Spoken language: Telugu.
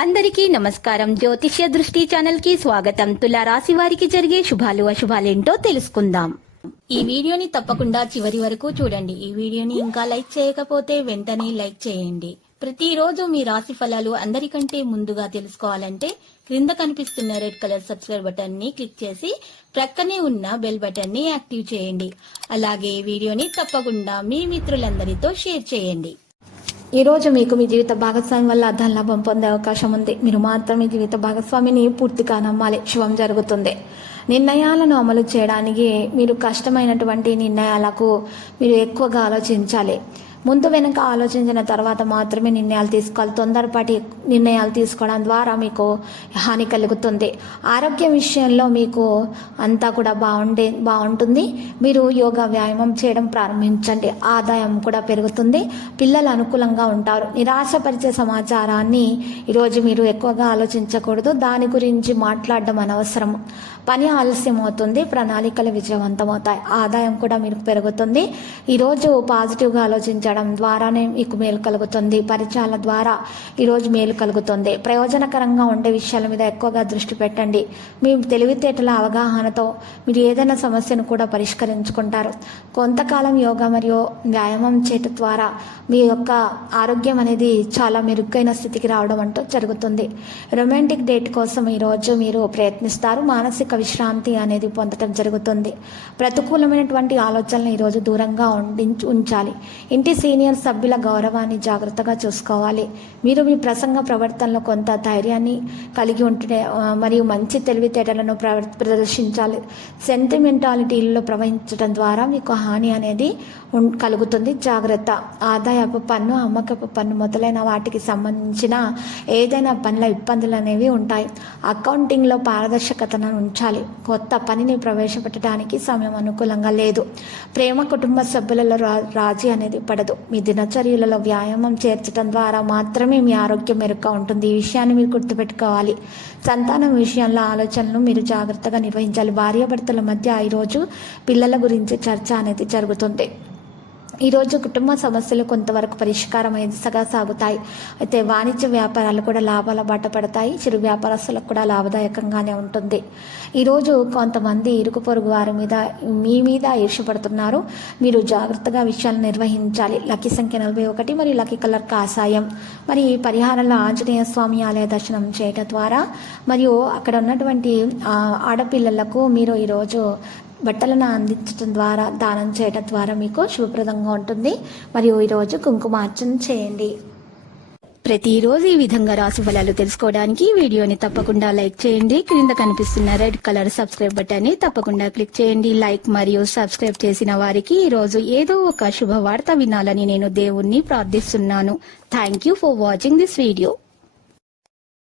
అందరికీ నమస్కారం. జ్యోతిష్య దృష్టి ఛానల్ కి స్వాగతం. తులా రాశి వారికి జరిగే శుభాలు అశుభాలేంటో తెలుసుకుందాం. ఈ వీడియోని తప్పకుండా చివరి వరకు చూడండి. ఈ వీడియోని ఇంకా లైక్ చేయకపోతే వెంటనే లైక్ చేయండి. ప్రతిరోజు మీ రాశి ఫలాలు అందరికంటే ముందుగా తెలుసుకోవాలంటే క్రింద కనిపిస్తున్న రెడ్ కలర్ సబ్స్క్రైబ్ బటన్ ని క్లిక్ చేసి ప్రక్కనే ఉన్న బెల్ బటన్ ని యాక్టివ్ చేయండి. అలాగే వీడియోని తప్పకుండా మీ మిత్రులందరితో షేర్ చేయండి. ఈ రోజు మీకు మీ జీవిత భాగస్వామి వల్ల ధన లాభం పొందే అవకాశం ఉంది. మీరు మాత్రం మీ జీవిత భాగస్వామిని పూర్తిగా నమ్మాలి. శుభం జరుగుతుంది. నిర్ణయాలను అమలు చేయడానికి మీరు కష్టమైనటువంటి నిర్ణయాలకు మీరు ఎక్కువగా ఆలోచించాలి. ముందు వెనుక ఆలోచించిన తర్వాత మాత్రమే నిర్ణయాలు తీసుకోవాలి. తొందరపాటి నిర్ణయాలు తీసుకోవడం ద్వారా మీకు హాని కలుగుతుంది. ఆరోగ్యం విషయంలో మీకు అంతా కూడా బాగుంటుంది. మీరు యోగా వ్యాయామం చేయడం ప్రారంభించండి. ఆదాయం కూడా పెరుగుతుంది. పిల్లలు అనుకూలంగా ఉంటారు. నిరాశపరిచే సమాచారాన్ని ఈరోజు మీరు ఎక్కువగా ఆలోచించకూడదు. దాని గురించి మాట్లాడడం అనవసరం. పని ఆలస్యం అవుతుంది. ప్రణాళికలు విజయవంతమవుతాయి. ఆదాయం కూడా మీకు పెరుగుతుంది. ఈరోజు పాజిటివ్గా ఆలోచించడం ద్వారానే మీకు మేలు కలుగుతుంది. పరిచయాల ద్వారా ఈరోజు మేలు కలుగుతుంది. ప్రయోజనకరంగా ఉండే విషయాల మీద ఎక్కువగా దృష్టి పెట్టండి. మీ తెలివితేటల అవగాహనతో మీరు ఏదైనా సమస్యను కూడా పరిష్కరించుకుంటారు. కొంతకాలం యోగా మరియు వ్యాయామం చేయటం ద్వారా మీ యొక్క ఆరోగ్యం అనేది చాలా మెరుగైన స్థితికి రావడం అంటూ జరుగుతుంది. రొమాంటిక్ డేట్ కోసం ఈరోజు మీరు ప్రయత్నిస్తారు. మానసిక విశ్రాంతి అనేది పొందడం జరుగుతుంది. ప్రతికూలమైనటువంటి ఆలోచనలు ఈరోజు దూరంగా ఉంచాలి. ఇంటి సీనియర్ సభ్యుల గౌరవాన్ని జాగ్రత్తగా చూసుకోవాలి. మీరు మీ ప్రసంగ ప్రవర్తనలో కొంత ధైర్యాన్ని కలిగి ఉంటే మరియు మంచి తెలివితేటలను ప్రదర్శించాలి. సెంటిమెంటాలిటీలలో ప్రవహించడం ద్వారా మీకు హాని అనేది కలుగుతుంది. జాగ్రత్త. ఆదాయపు పన్ను, అమ్మకపు పన్ను మొదలైన వాటికి సంబంధించిన ఏదైనా పనుల ఇబ్బందులు అనేవి ఉంటాయి. అకౌంటింగ్లో పారదర్శకతను ఉంచాలి. కొత్త పనిని ప్రవేశపెట్టడానికి సమయం అనుకూలంగా లేదు. ప్రేమ, కుటుంబ సభ్యులలో రాజీ అనేది పడదు. మీ దినచర్యలలో వ్యాయామం చేర్చడం ద్వారా మాత్రమే మీ ఆరోగ్యం మెరుగ్గా ఉంటుంది. ఈ విషయాన్ని మీరు గుర్తుపెట్టుకోవాలి. సంతానం విషయంలో ఆలోచనలు మీరు జాగ్రత్తగా నిర్వహించాలి. భార్యాభర్తల మధ్య ఈరోజు పిల్లల గురించి చర్చ అనేది జరుగుతుంది. ఈరోజు కుటుంబ సమస్యలు కొంతవరకు పరిష్కారం దిశగా సాగుతాయి. అయితే వాణిజ్య వ్యాపారాలు కూడా లాభాల బాట పడతాయి. చిరు వ్యాపారస్తులకు కూడా లాభదాయకంగానే ఉంటుంది. ఈరోజు కొంతమంది ఇరుగు పొరుగు వారి మీద మీ మీద ఈర్షపడుతున్నారు. మీరు జాగ్రత్తగా విషయాలు నిర్వహించాలి. లక్కీ సంఖ్య 41 మరియు లక్కీ కలర్ కాషాయం. మరి పరిహారంలో ఆంజనేయ స్వామి ఆలయ దర్శనం చేయడం ద్వారా మరియు అక్కడ ఉన్నటువంటి ఆడపిల్లలకు మీరు ఈరోజు బట్టలను అందించడం ద్వారా, దానం చేయడం ద్వారా మీకు శుభప్రదంగా ఉంటుంది. మరియు ఈరోజు కుంకుమార్చన చేయండి. ప్రతిరోజు ఈ విధంగా రాశి ఫలాలు తెలుసుకోవడానికి వీడియోని తప్పకుండా లైక్ చేయండి. క్రింద కనిపిస్తున్న రెడ్ కలర్ సబ్స్క్రైబ్ బటన్ ని తప్పకుండా క్లిక్ చేయండి. లైక్ మరియు సబ్స్క్రైబ్ చేసిన వారికి ఈరోజు ఏదో ఒక శుభవార్త వినాలని నేను దేవుణ్ణి ప్రార్థిస్తున్నాను. Thank you for watching this video.